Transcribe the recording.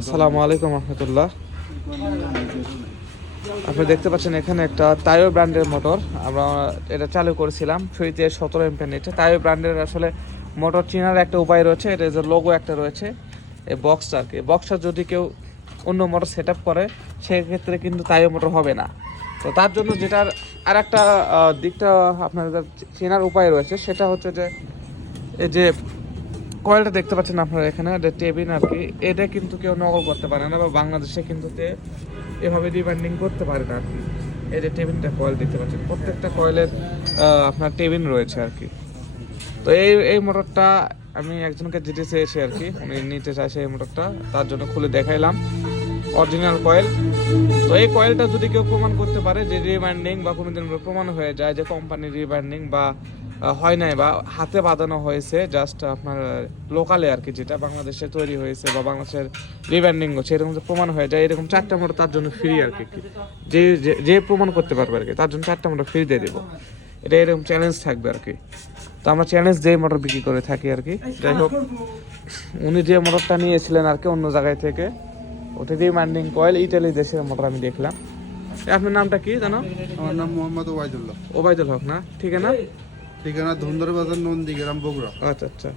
আসসালামু আলাইকুম রহমতুল্লাহ। আপনি দেখতে পাচ্ছেন এখানে একটা তাইও ব্র্যান্ডের মোটর আমরা এটা চালু করেছিলাম ফ্রিজে 17 এমপি নিচে। তাইও ব্র্যান্ডের আসলে মোটর চেনার একটা উপায় রয়েছে, এটা যে লোগো একটা রয়েছে এই বক্সটা আর কি। বক্সটা যদি কেউ অন্য মোটর সেট আপ করে সেক্ষেত্রে কিন্তু তাইও মোটর হবে না। তো তার জন্য যেটার আর একটা দিকটা আপনাদের চেনার উপায় রয়েছে, সেটা হচ্ছে যে এই যে কয়েলটা দেখতে পাচ্ছেন আপনারা এখানে, এটা টেবিন আর কি। এটা কিন্তু কেউ নকল করতে পারে না বা বাংলাদেশে কিন্তু এভাবে রিবান্ডিং করতে পারে না আর কি। এই যে টেবিনটা কয়েল দেখতে পাচ্ছেন, প্রত্যেকটা কয়েলের আপনার টেবিন রয়েছে আর কি। তো এই মোটরটা আমি একজনকে যেতে চেয়েছি আর কি, উনি নিতে চাইছে এই মোটরটা, তার জন্য খুলে দেখাইলাম অরিজিনাল কয়েল। তো এই কয়েলটা যদি কেউ প্রমাণ করতে পারে যে রিবান্ডিং বা কোনোদিন প্রমাণ হয়ে যায় যে কোম্পানির রিবান্ডিং বা হয় নাই বা হাতে বাঁধানো হয়েছে জাস্ট আপনার লোকালে আর কি, যেটা বাংলাদেশে তৈরি হয়েছে বা বাংলাদেশের রিব্র্যান্ডিং হচ্ছে, এরকম যে প্রমাণ হয়ে যায় এরকম 4টা মোটর তার জন্য ফ্রি আর কি। যে যে প্রমাণ করতে পারবে আর কি তার জন্য 4টা মোটর ফ্রি দিয়ে দেবো। এটা এরকম চ্যালেঞ্জ থাকবে আর কি। তো আমরা চ্যালেঞ্জ দিয়ে মোটর বিক্রি করে থাকি আর কি। যাই হোক, উনি যে মোটরটা নিয়েছিলেন আর কি অন্য জায়গায় থেকে, ওটা রিব্র্যান্ডিং কয়েল ইটালি দেশের মোটর আমি দেখলাম। আপনার নামটা কি জানো? আমার নাম মোহাম্মদ ওবায়দুল্লাহ। ওবায়দুল হক না? ঠিক আছে না? ঠিকানা ধুন্দর বাজার, নন্দীগ্রাম, বগুড়া। আচ্ছা আচ্ছা।